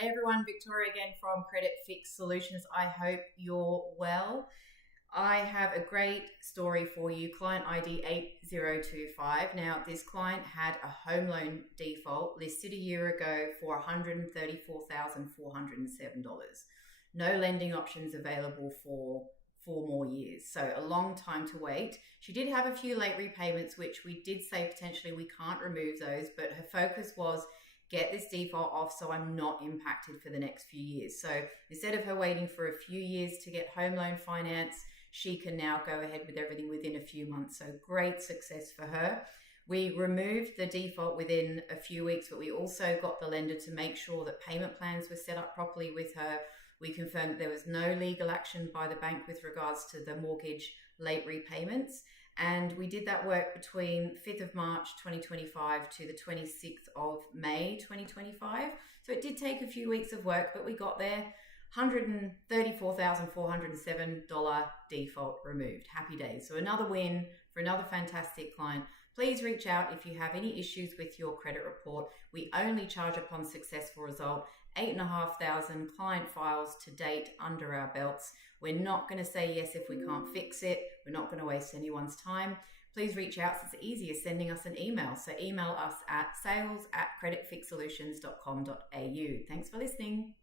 Hey everyone, Victoria again from Credit Fix Solutions. I hope you're well. I have a great story for you. Client ID 8025. Now, this client had a home loan default listed a year ago for $134,407. No lending options available for 4 more years. So a long time to wait. She did have a few late repayments, which we did say potentially we can't remove those, but her focus was get this default off so I'm not impacted for the next few years. So instead of her waiting for a few years to get home loan finance, she can now go ahead with everything within a few months. So great success for her. We removed the default within a few weeks, but we also got the lender to make sure that payment plans were set up properly with her. We confirmed that there was no legal action by the bank with regards to the mortgage late repayments. And we did that work between 5th of March 2025 to the 26th of May 2025. So it did take a few weeks of work, but we got there. $134,407 default removed. Happy days. So another win for another fantastic client. Please reach out if you have any issues with your credit report. We only charge upon successful result. 8,500 client files to date under our belts. We're not going to say yes if we can't fix it. We're not going to waste anyone's time. Please reach out. It's easy as sending us an email. So email us at sales@creditfixsolutions.com.au. Thanks for listening.